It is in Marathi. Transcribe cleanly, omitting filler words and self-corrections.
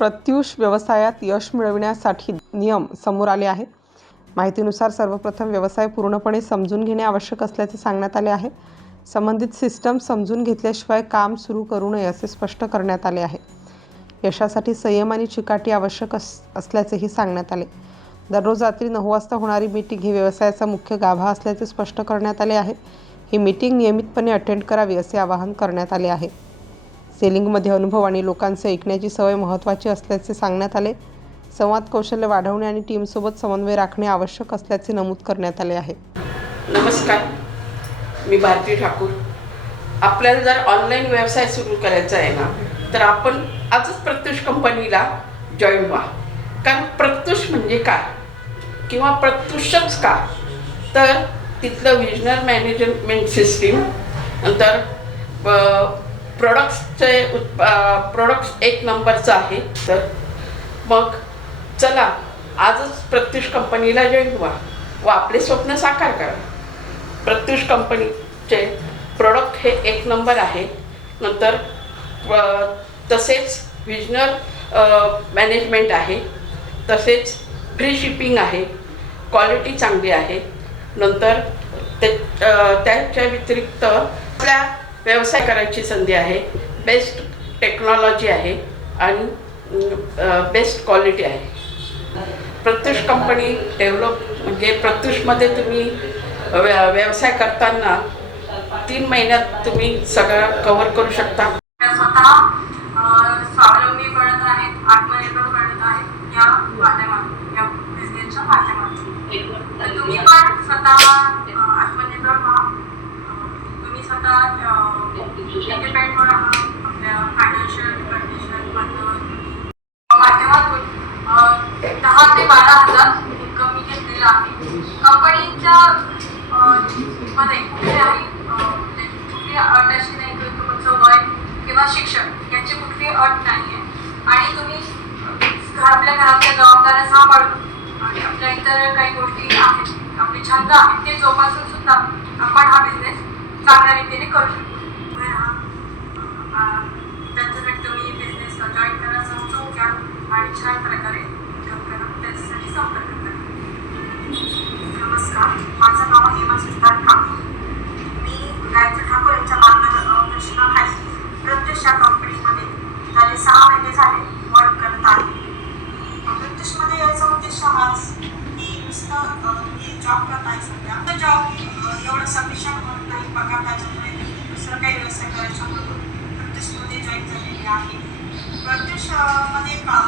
प्रत्यूष व्यवसायात यश मिळविण्यासाठी नियम समोर आले आहेत। माहितीनुसार सर्वप्रथम व्यवसाय पूर्णपणे समजून घेणे आवश्यक असल्याचे सांगण्यात आले आहे। संबंधित सिस्टम समजून घेतल्याशिवाय काम सुरू करू नये असे स्पष्ट करण्यात आले आहे। यशासाठी संयम आणि चिकाटी आवश्यक असल्याचेही सांगण्यात आले। दररोज रात्री 9 वाजता होणारी मीटिंग ही व्यवसायाचा मुख्य गाभा असल्याचे स्पष्ट करण्यात आले आहे। ही मीटिंग नियमितपणे अटेंड करावी असे आवाहन करण्यात आले आहे। सेलिंगमध्ये अनुभव आणि लोकांचे ऐकण्याची सवय महत्त्वाची असल्याचे सांगण्यात आले। संवाद कौशल्य वाढवणे आणि टीमसोबत समन्वय राखणे आवश्यक असल्याचे नमूद करण्यात आले आहे। नमस्कार, मी भारती ठाकूर। आपल्याला जर ऑनलाईन व्यवसाय सुरू करायचा आहे ना, तर आपण आजच प्रत्यूष कंपनीला जॉईन व्हा। कारण प्रत्यूष म्हणजे काय किंवा प्रत्यूषच का, तर तिथलं व्हिजनर मॅनेजमेंट सिस्टीम, नंतर प्रोडक्ट्स एक नंबरचं आहे। तर मग चला आजच प्रत्यूष कंपनीला जॉईन व्हा व आपले स्वप्न साकार करा। प्रत्यूष कंपनीचे प्रोडक्ट हे एक नंबर आहे। नंतर तसेच व्हिजनर मॅनेजमेंट आहे, तसेच फ्री शिपिंग आहे, क्वालिटी चांगली आहे। नंतर त्याच्या व्यतिरिक्त आपल्या व्यवसाय करायची संधी आहे, बेस्ट टेक्नॉलॉजी आहे आणि बेस्ट क्वालिटी आहे। प्रत्यूष कंपनी डेव्हलप म्हणजे प्रत्यूषमध्ये तुम्ही व्यवसाय करताना 3 महिन्यात तुम्ही सगळं कव्हर करू शकता। स्वतः स्वावलंबी बनत आहेत, आत्मनिर्भर बनत आहेत या माध्यमातून, या बिझनेसच्या माध्यमातून। तर तुम्ही पण स्वतः आत्मनिर्भर व्हा, तुम्ही स्वतः इंडिपेंडंट व्हा आपल्या फायनान्शियल कंडिशनमधून माध्यमातून 10 ते 12,000 इन्कम मी घेतलेलं आहे। कंपनीच्या मध्ये कुठल्याही कुठली अट अशी नाही की तुमचं वय किंवा शिक्षण याची कुठली अट नाही आहे। आणि तुम्ही आपल्या घरातल्या जबाबदाऱ्या सांभाळून आणि आपल्या इतर काही गोष्टी आहेत, आपले छंद आहेत ते जोपासून सुद्धा आपण हा बिझनेस चांगल्या रीतीने करू शकतो। त्याच्यासाठी तुम्ही बिझनेस जॉईन करा, समजून घ्या आणि छान प्रकारे इन्कम करा, त्याच्यासाठी संपर्क करा। नमस्कार, माझं नाव हेमा सिद्धार्थ ठाकूर। मी गायत्री ठाकूर यांच्या मार्गदर्शनाखाली प्रत्यूष या कंपनीमध्ये गेले 6 महिने झाले वर्क करत आहे। प्रत्यूषमध्ये यायचा उद्देश हाच की नुसतं मी जॉब करत आहे सध्या, तर जॉब एवढं सफिशियंट होत नाही पगार, त्याच्यामुळे दुसरं काही व्यवसाय करायच्या म्हणून प्रत्यूषमध्ये जॉईन झालेली आहे। प्रत्यूषमध्ये काम